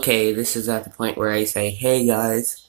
Okay, this is at the point where I say, hey guys,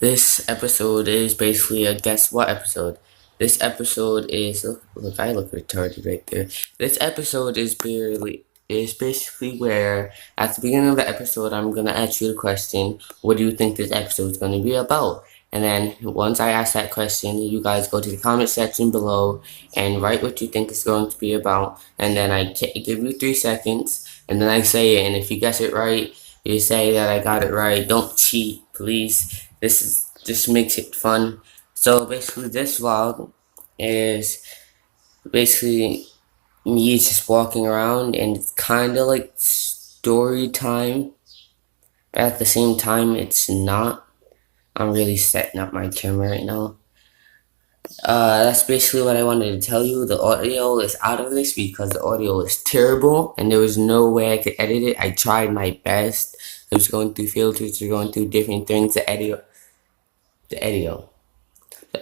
this episode is basically a guess what episode. This episode is look, I look retarded right there. This episode is basically where at the beginning of the episode I'm gonna ask you the question, what do you think this episode is gonna be about? And then once I ask that question, you guys go to the comment section below and write what you think it's going to be about. And then I give you 3 seconds, and then I say it. And if you guess it right, you say that I got it right. Don't cheat, please. This makes it fun. So basically, this vlog is basically me just walking around, and it's kind of like story time. But at the same time, it's not. I'm really setting up my camera right now. That's basically what I wanted to tell you. The audio is out of this because the audio is terrible and there was no way I could edit it. I tried my best. I was going through filters, going through different things. The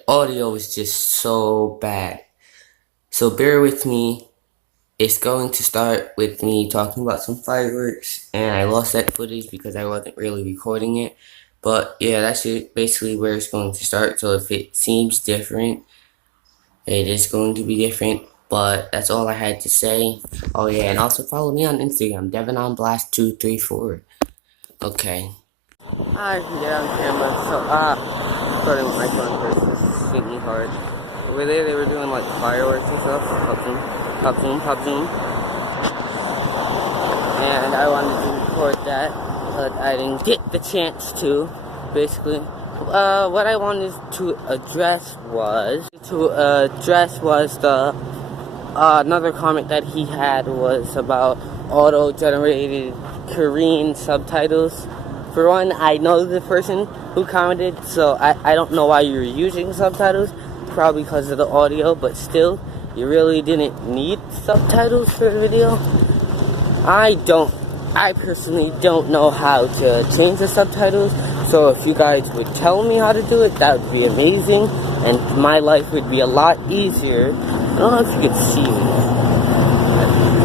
audio was just so bad. So bear with me. It's going to start with me talking about some fireworks, and I lost that footage because I wasn't really recording it. But yeah, that's basically where it's going to start. So if it seems different, it is going to be different. But that's all I had to say. Oh yeah, and also follow me on Instagram, DevonOnBlast234. Okay. I can get on camera. So recording with my phone first. This is hit me hard. Over there, they were doing like fireworks and stuff. Pop zoom. And I wanted to record that, but I didn't get the chance to. Basically, what I wanted to address was the another comment that he had was about auto-generated Korean subtitles. For one, I know the person who commented, so I don't know why you're using subtitles. Probably because of the audio, but still, you really didn't need subtitles for the video. I personally don't know how to change the subtitles, so if you guys would tell me how to do it, that would be amazing, and my life would be a lot easier. I don't know if you can see me.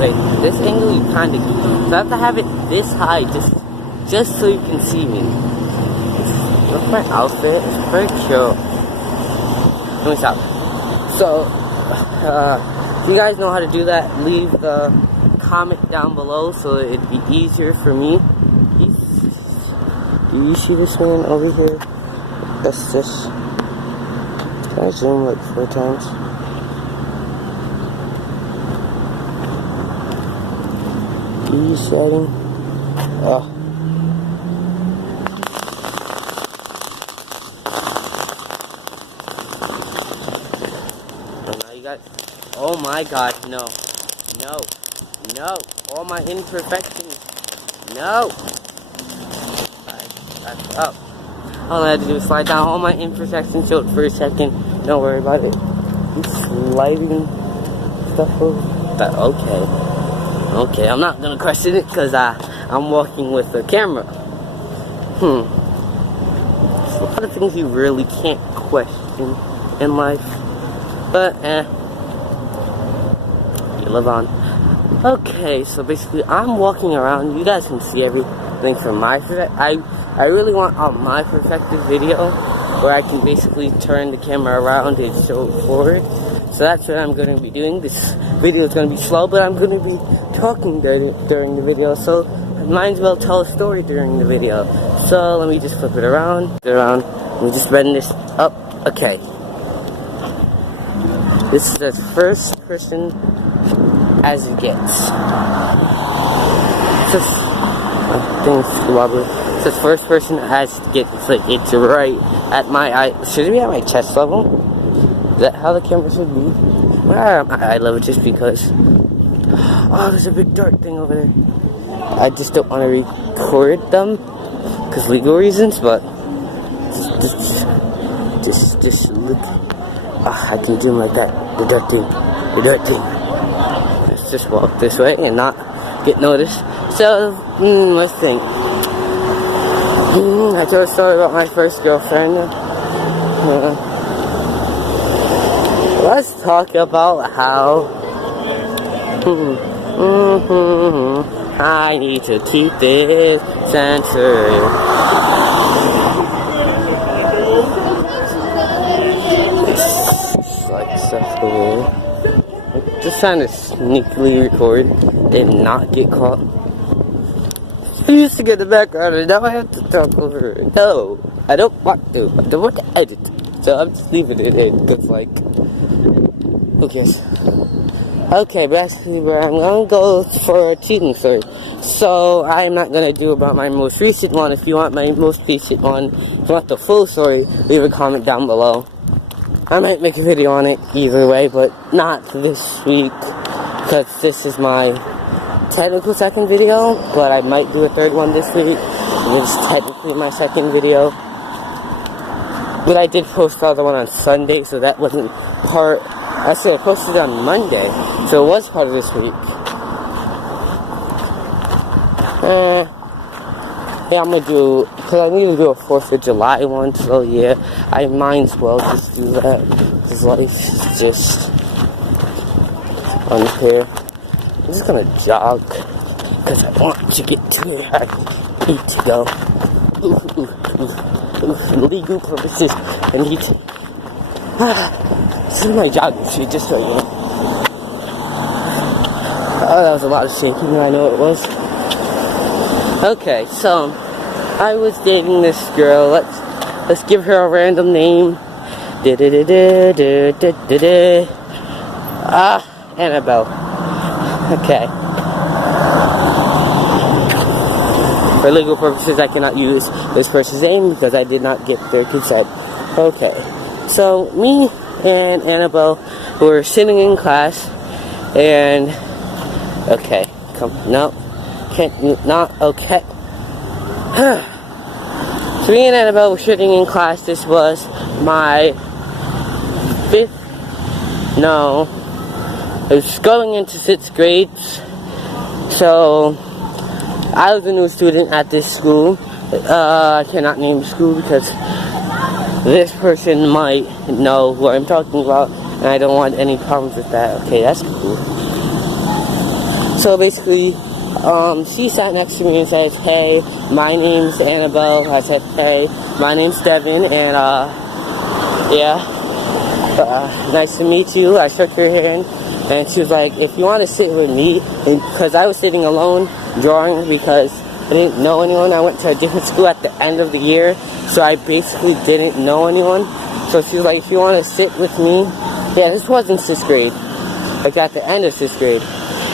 Like, this angle you kinda can. So I have to have it this high, just so you can see me. Look at my outfit, it's pretty chill. Let me stop. So, if you guys know how to do that, leave the comment down below so it'd be easier for me. Do you see this man over here? That's this. Can I zoom like 4 times? Do you see him? Oh. Oh my god, no, all my imperfections, no. That's up. All I had to do was slide down all my imperfections showed for a second. Don't worry about it. I'm sliding stuff over. Okay, I'm not gonna question it because I'm walking with the camera. There's a lot of things you really can't question in life, but live on. Okay, so basically I'm walking around. You guys can see everything from my perspective. I really want my perspective video where I can basically turn the camera around and show it forward. So that's what I'm going to be doing. This video is going to be slow, but I'm going to be talking during the video, so I might as well tell a story during the video. So let me just flip it around. Let me just bend this up. Okay. This is the first person as it gets. It's the first person as it gets. It's like it's right at my eye. Should it be at my chest level? Is that how the camera should be? I love it just because. Oh, there's a big dark thing over there. I just don't want to record them because legal reasons, but just look. I can zoom like that. The dark thing. Let's just walk this way and not get noticed. So, let's think. I told a story about my first girlfriend. Let's talk about how I need to keep this censored. It's like stuff the way. Just trying to sneakily record and not get caught. I used to get the background and now I have to talk over it. No, I don't want to. I don't want to edit. So I'm just leaving it in because, like, who cares? Okay, basically where I'm gonna go for a cheating story. So I'm not gonna do about my most recent one. If you want my most recent one, if you want the full story, leave a comment down below. I might make a video on it either way, but not this week because this is my technical second video, but I might do a third one this week. This is technically my second video. But I did post the other one on Sunday, so that wasn't part. I said I posted it on Monday, so it was part of this week. Yeah, I'm gonna do, because I need to do a 4th of July one, so yeah, I might as well just do that. Because life is just unfair. I'm just gonna jog, because I want to get to where I need to go. For legal purposes, I need to. This is my jogging shoe, just so you know. Oh, that was a lot of shaking, I know it was. Okay, so I was dating this girl. Let's give her a random name. Annabelle. Okay. For legal purposes, I cannot use this person's name because I did not get their consent. Okay. So me and Annabelle were sitting in class, and okay, no. Not okay. So me and Annabelle were sitting in class. This was my it was going into 6th grade. So I was a new student at this school. I cannot name the school because this person might know what I'm talking about, and I don't want any problems with that. Okay, that's cool. So basically, she sat next to me and says, "Hey, my name's Annabelle." I said, "Hey, my name's Devin," and nice to meet you. I shook her hand, and she was like, "If you want to sit with me," because I was sitting alone drawing because I didn't know anyone. I went to a different school at the end of the year, so I basically didn't know anyone. So she was like, "If you want to sit with me," yeah, this was in 6th grade, like at the end of 6th grade.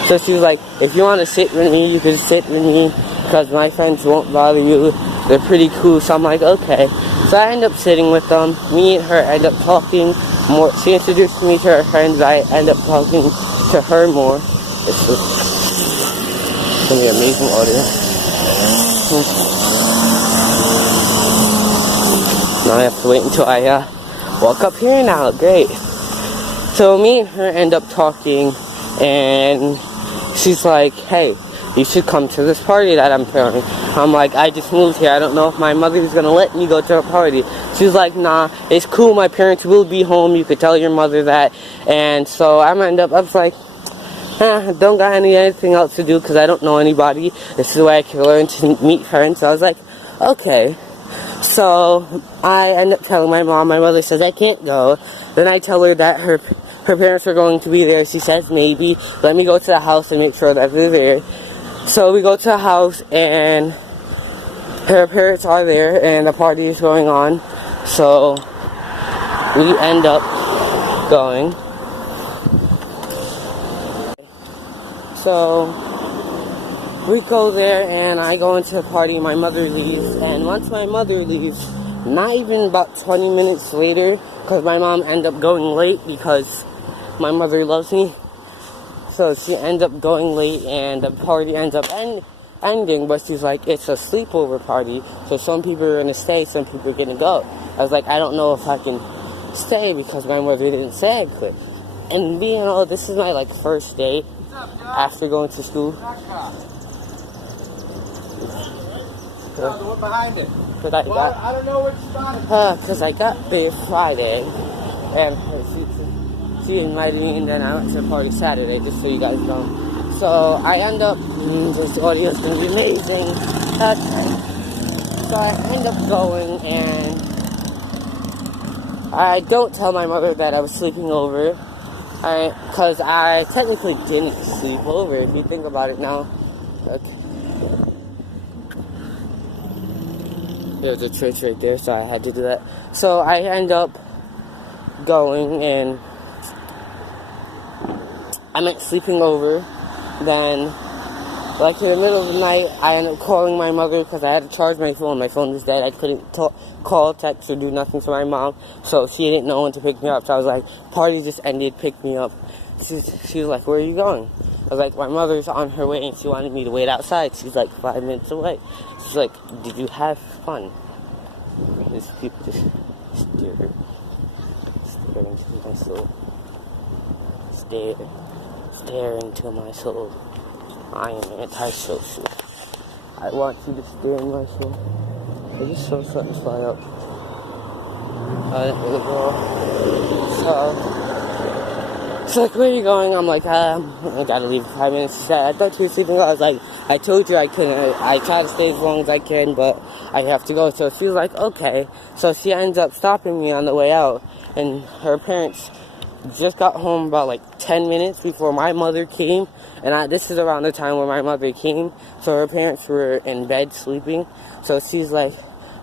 So she was like, "If you want to sit with me, you can sit with me because my friends won't bother you. They're pretty cool." So I'm like, okay. So I end up sitting with them. Me and her end up talking more. She introduced me to her friends. I end up talking to her more. It's gonna be amazing audio. Now I have to wait until I walk up here now. Great. So me and her end up talking, and she's like, "Hey, you should come to this party that I'm throwing." I'm like, "I just moved here. I don't know if my mother's gonna let me go to a party." She's like, "Nah, it's cool. My parents will be home. You could tell your mother that." And so I was like, don't got anything else to do because I don't know anybody. This is the way I can learn to meet friends. So I was like, okay. So I end up telling my mom. My mother says I can't go. Then I tell her that her parents are going to be there. She says maybe. Let me go to the house and make sure that they're there. So we go to the house and her parents are there and the party is going on. So we end up going. So we go there and I go into the party. My mother leaves, and once my mother leaves, not even about 20 minutes later, because my mom ended up going late because my mother loves me. So she ends up going late and the party ends up ending, but she's like, it's a sleepover party, so some people are going to stay, some people are going to go. I was like, I don't know if I can stay because my mother didn't say I could. And being all, this is my first day after going to school. The one behind it. I don't know what she's on. Because I got there Friday, and she invited me, and then I went to the party Saturday, just so you guys know. So I end up, this audio is going to be amazing. Okay. So I end up going, and I don't tell my mother that I was sleeping over. Alright, because I technically didn't sleep over, if you think about it now. Okay. There's a church right there, so I had to do that. So I end up going, and I meant sleeping over. Then, like in the middle of the night, I ended up calling my mother because I had to charge my phone. My phone was dead. I couldn't call, text, or do nothing for my mom. So she didn't know when to pick me up. So I was like, party just ended, pick me up. She was like, where are you going? I was like, my mother's on her way and she wanted me to wait outside. She's like 5 minutes away. She's like, did you have fun? These people just stare into my soul. Stare into my soul. I am antisocial. I want you to stare in my soul. I just saw something fly up. I didn't really go. So like, where are you going? I'm like, I gotta leave in 5 minutes. She said, I thought you were sleeping. I was like, I told you I couldn't. I try to stay as long as I can, but I have to go. So she was like, okay. So she ends up stopping me on the way out, and her parents just got home about like 10 minutes before my mother came, and this is around the time where my mother came, so her parents were in bed sleeping. So she's like,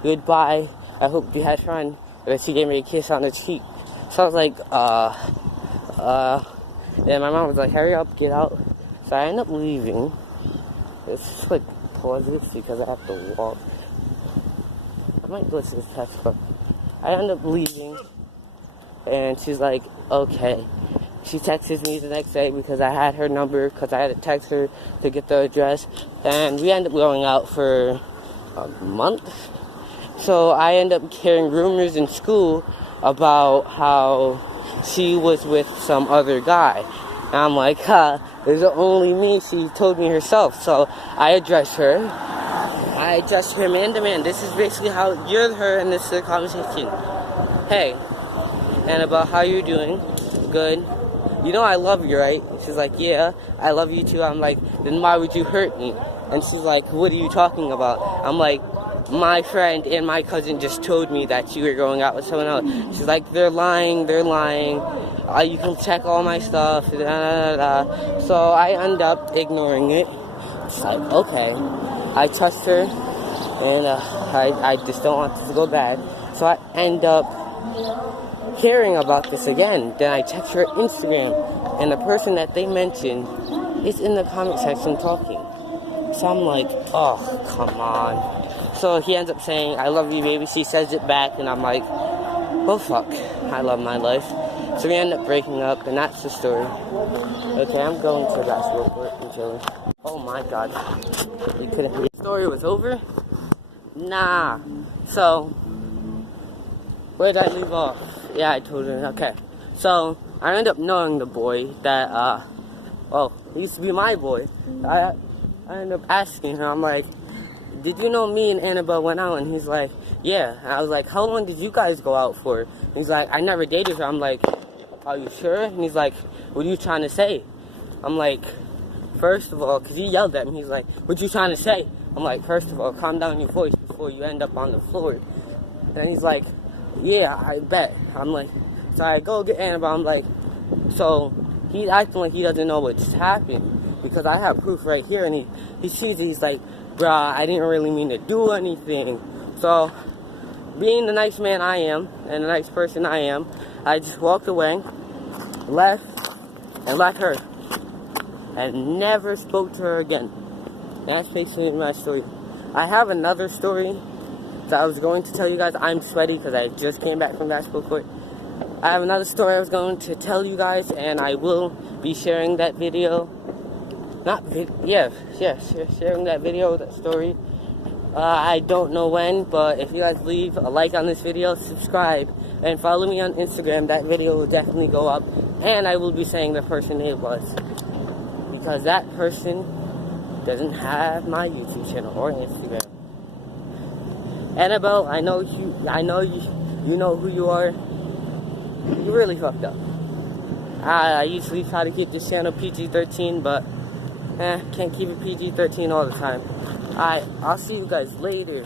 goodbye, I hope you had fun. And she gave me a kiss on the cheek. So I was like, then my mom was like, hurry up, get out. So I end up leaving. It's just like pause this because I have to walk. I might go to this text, but I end up leaving. And she's like, okay. She texted me the next day because I had her number, because I had to text her to get the address. And we ended up going out for a month. So I ended up hearing rumors in school about how she was with some other guy. And I'm like, there's only me. She told me herself. So I addressed her. I addressed her man to man. This is basically how you're her, and this is the conversation. Hey, Annabelle, how you doing? Good. You know I love you, right? She's like, yeah, I love you too. I'm like, then why would you hurt me? And she's like, what are you talking about? I'm like, my friend and my cousin just told me that you were going out with someone else. She's like, they're lying. You can check all my stuff. So I end up ignoring it. She's like, okay. I trust her, and I just don't want this to go bad. So I end up hearing about this again. Then I checked her Instagram, and the person that they mentioned is in the comment section talking. So I'm like, oh, come on. So he ends up saying, I love you, baby. She says it back, and I'm like, oh, fuck. I love my life. So we end up breaking up, and that's the story. Okay, I'm going to the basketball court and chilling. Oh, my God. You couldn't hear. The story was over? Nah. So, where did I leave off? Yeah, I told her. Okay. So, I ended up knowing the boy that, he used to be my boy. I ended up asking her, I'm like, did you know me and Annabelle went out? And he's like, yeah. And I was like, how long did you guys go out for? And he's like, I never dated her. I'm like, are you sure? And he's like, what are you trying to say? I'm like, first of all, because he yelled at me, he's like, what you trying to say? I'm like, first of all, calm down your voice before you end up on the floor. And he's like, yeah, I bet. I'm like, so I go get Annabelle. I'm like, so he's acting like he doesn't know what's happened because I have proof right here. And he sees it, he's like, bruh, I didn't really mean to do anything. So, being the nice man I am, and the nice person I am, I just walked away, left, and left her, and never spoke to her again. That's basically my story. I have another story that I was going to tell you guys. I'm sweaty because I just came back from basketball court. I have another story I was going to tell you guys, and I will be sharing that video. Sharing that video, that story. I don't know when, but if you guys leave a like on this video, subscribe, and follow me on Instagram, that video will definitely go up, and I will be saying the person it was, because that person doesn't have my YouTube channel or Instagram. Annabelle, I know you know who you are. You really fucked up. I usually try to keep this channel PG-13, but Can't keep it PG-13 all the time. Alright, I'll see you guys later.